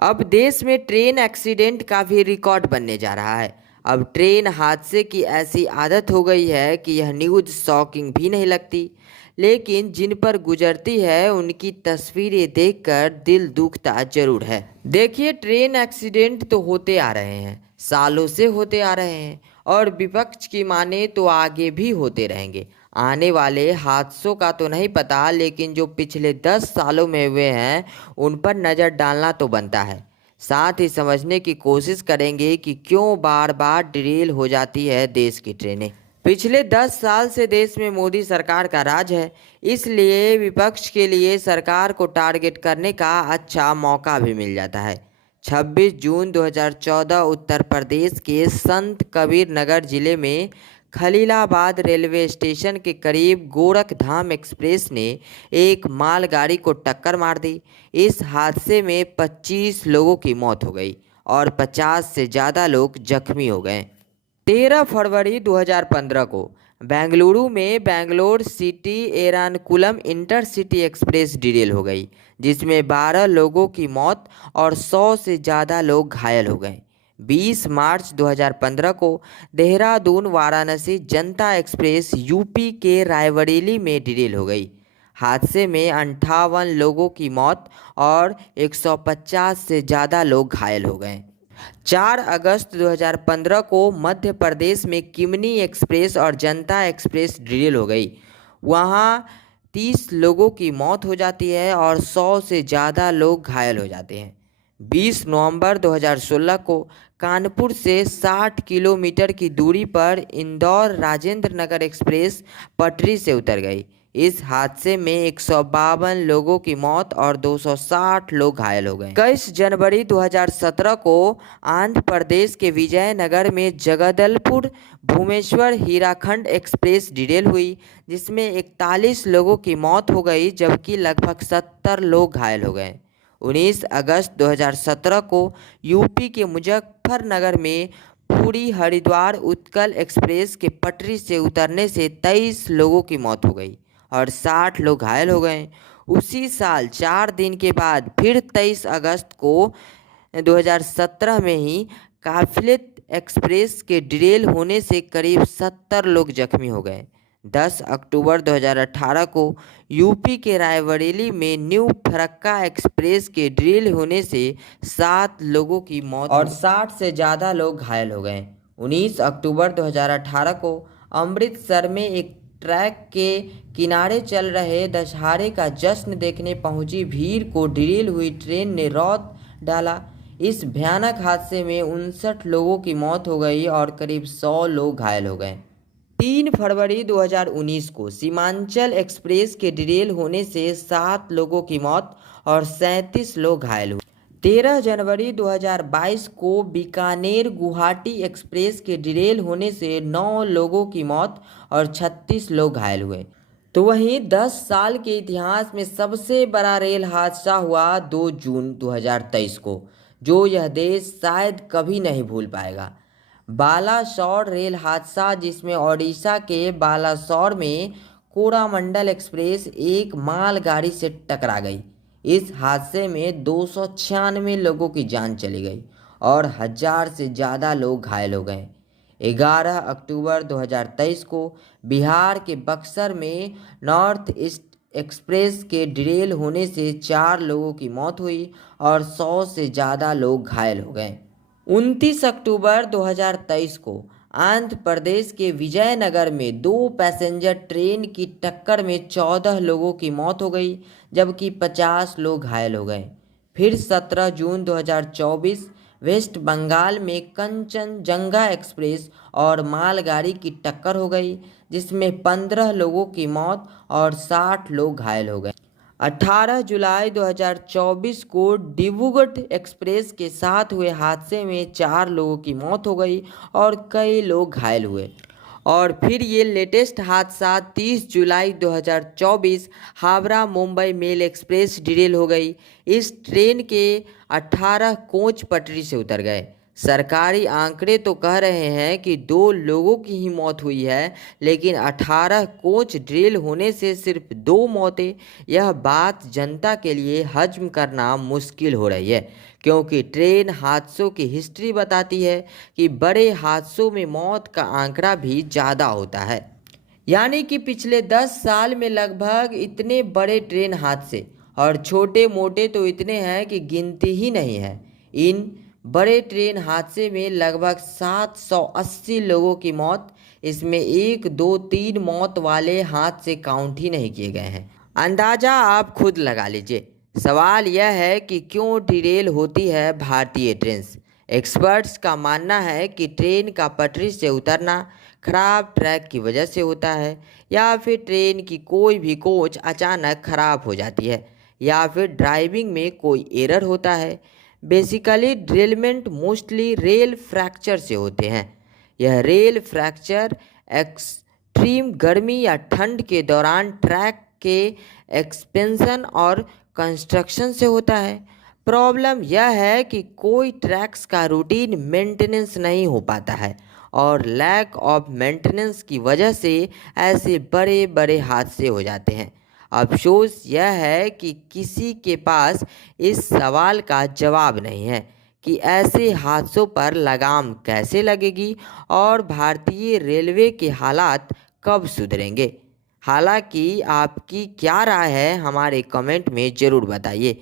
अब देश में ट्रेन एक्सीडेंट का भी रिकॉर्ड बनने जा रहा है। अब ट्रेन हादसे की ऐसी आदत हो गई है कि यह न्यूज़ शॉकिंग भी नहीं लगती, लेकिन जिन पर गुजरती है उनकी तस्वीरें देखकर दिल दुखता जरूर है। देखिए, ट्रेन एक्सीडेंट तो होते आ रहे हैं, सालों से होते आ रहे हैं, और विपक्ष की माने तो आगे भी होते रहेंगे। आने वाले हादसों का तो नहीं पता, लेकिन जो पिछले 10 सालों में हुए हैं उन पर नज़र डालना तो बनता है। साथ ही समझने की कोशिश करेंगे कि क्यों बार बार डिरेल हो जाती है देश की ट्रेनें। पिछले 10 साल से देश में मोदी सरकार का राज है, इसलिए विपक्ष के लिए सरकार को टारगेट करने का अच्छा मौका भी मिल जाता है। 26 जून 2014 उत्तर प्रदेश के संत कबीर नगर जिले में खलीलाबाद रेलवे स्टेशन के करीब गोरखधाम एक्सप्रेस ने एक मालगाड़ी को टक्कर मार दी। इस हादसे में 25 लोगों की मौत हो गई और 50 से ज़्यादा लोग जख्मी हो गए। 13 फरवरी 2015 को बेंगलुरु में Bangalore city Ernakulam intercity express derail हो गई, जिसमें 12 लोगों की मौत और 100 से ज़्यादा लोग घायल हो गए। 20 मार्च 2015 को देहरादून वाराणसी जनता एक्सप्रेस यूपी के रायबरेली में डिरेल हो गई। हादसे में 58 लोगों की मौत और 150 से ज़्यादा लोग घायल हो गए। 4 अगस्त 2015 को मध्य प्रदेश में किमनी एक्सप्रेस और जनता एक्सप्रेस डिरेल हो गई। वहाँ 30 लोगों की मौत हो जाती है और 100 से ज़्यादा लोग घायल हो जाते हैं। 20 नवंबर 2016 को कानपुर से 60 किलोमीटर की दूरी पर इंदौर राजेंद्र नगर एक्सप्रेस पटरी से उतर गई। इस हादसे में 152 लोगों की मौत और 260 लोग घायल हो गए। 21 जनवरी 2017 को आंध्र प्रदेश के विजयनगर में जगदलपुर भुवनेश्वर हीराखंड एक्सप्रेस डिरेल हुई, जिसमें 41 लोगों की मौत हो गई जबकि लगभग 70 लोग घायल हो गए। 19 अगस्त 2017 को यूपी के मुजफ्फरनगर में पूरी हरिद्वार उत्कल एक्सप्रेस के पटरी से उतरने से 23 लोगों की मौत हो गई और 60 लोग घायल हो गए। उसी साल 4 दिन के बाद फिर 23 अगस्त को 2017 में ही काफिलेत एक्सप्रेस के डिरेल होने से करीब 70 लोग जख्मी हो गए। 10 अक्टूबर 2018 को यूपी के रायबरेली में न्यू फरक्का एक्सप्रेस के डिरेल होने से 7 लोगों की मौत और 60 से ज़्यादा लोग घायल हो गए। 19 अक्टूबर 2018 को अमृतसर में एक ट्रैक के किनारे चल रहे दशहरे का जश्न देखने पहुंची भीड़ को डिरेल हुई ट्रेन ने रौंद डाला। इस भयानक हादसे में 59 लोगों की मौत हो गई और करीब 100 लोग घायल हो गए। 3 फरवरी 2019 को सीमांचल एक्सप्रेस के डिरेल होने से 7 लोगों की मौत और 37 लोग घायल हुए। 13 जनवरी 2022 को बीकानेर गुवाहाटी एक्सप्रेस के डिरेल होने से 9 लोगों की मौत और 36 लोग घायल हुए। तो वहीं 10 साल के इतिहास में सबसे बड़ा रेल हादसा हुआ 2 जून 2023 को, जो यह देश शायद कभी नहीं भूल पाएगा। बालासोर रेल हादसा, जिसमें ओडिशा के बालासोर में कोरामंडल एक्सप्रेस एक मालगाड़ी से टकरा गई। इस हादसे में 296 लोगों की जान चली गई और 1000 से ज़्यादा लोग घायल हो गए। 11 अक्टूबर 2023 को बिहार के बक्सर में नॉर्थ ईस्ट एक्सप्रेस के डिरेल होने से 4 लोगों की मौत हुई और 100 से ज़्यादा लोग घायल हो गए। 29 अक्टूबर 2023 को आंध्र प्रदेश के विजयनगर में 2 पैसेंजर ट्रेन की टक्कर में 14 लोगों की मौत हो गई जबकि 50 लोग घायल हो गए। फिर 17 जून 2024 वेस्ट बंगाल में कंचनजंगा एक्सप्रेस और मालगाड़ी की टक्कर हो गई, जिसमें 15 लोगों की मौत और 60 लोग घायल हो गए। 18 जुलाई 2024 को डिब्रूगढ़ एक्सप्रेस के साथ हुए हादसे में 4 लोगों की मौत हो गई और कई लोग घायल हुए। और फिर ये लेटेस्ट हादसा 30 जुलाई 2024 Howrah Mumbai mail express derail हो गई। इस ट्रेन के 18 कोच पटरी से उतर गए। सरकारी आंकड़े तो कह रहे हैं कि 2 लोगों की ही मौत हुई है, लेकिन 18 कोच ड्रिल होने से सिर्फ 2 मौतें। यह बात जनता के लिए हजम करना मुश्किल हो रही है, क्योंकि ट्रेन हादसों की हिस्ट्री बताती है कि बड़े हादसों में मौत का आंकड़ा भी ज़्यादा होता है। यानी कि पिछले 10 साल में लगभग इतने बड़े ट्रेन हादसे, और छोटे मोटे तो इतने हैं कि गिनती ही नहीं है। इन बड़े ट्रेन हादसे में लगभग 780 लोगों की मौत, इसमें 1 2 3 मौत वाले हादसे काउंट ही नहीं किए गए हैं। अंदाज़ा आप खुद लगा लीजिए। सवाल यह है कि क्यों डिरेल होती है भारतीय ट्रेन। एक्सपर्ट्स का मानना है कि ट्रेन का पटरी से उतरना खराब ट्रैक की वजह से होता है, या फिर ट्रेन की कोई भी कोच अचानक खराब हो जाती है, या फिर ड्राइविंग में कोई एरर होता है। बेसिकली ड्रिलमेंट मोस्टली रेल फ्रैक्चर से होते हैं। यह रेल फ्रैक्चर एक्सट्रीम गर्मी या ठंड के दौरान ट्रैक के एक्सपेंशन और कंस्ट्रक्शन से होता है। प्रॉब्लम यह है कि कोई ट्रैक्स का रूटीन मेंटेनेंस नहीं हो पाता है, और लैक ऑफ मेंटेनेंस की वजह से ऐसे बड़े बड़े हादसे हो जाते हैं। अफसोस यह है कि किसी के पास इस सवाल का जवाब नहीं है कि ऐसे हादसों पर लगाम कैसे लगेगी और भारतीय रेलवे के हालात कब सुधरेंगे। हालांकि आपकी क्या राय है हमारे कमेंट में ज़रूर बताइए।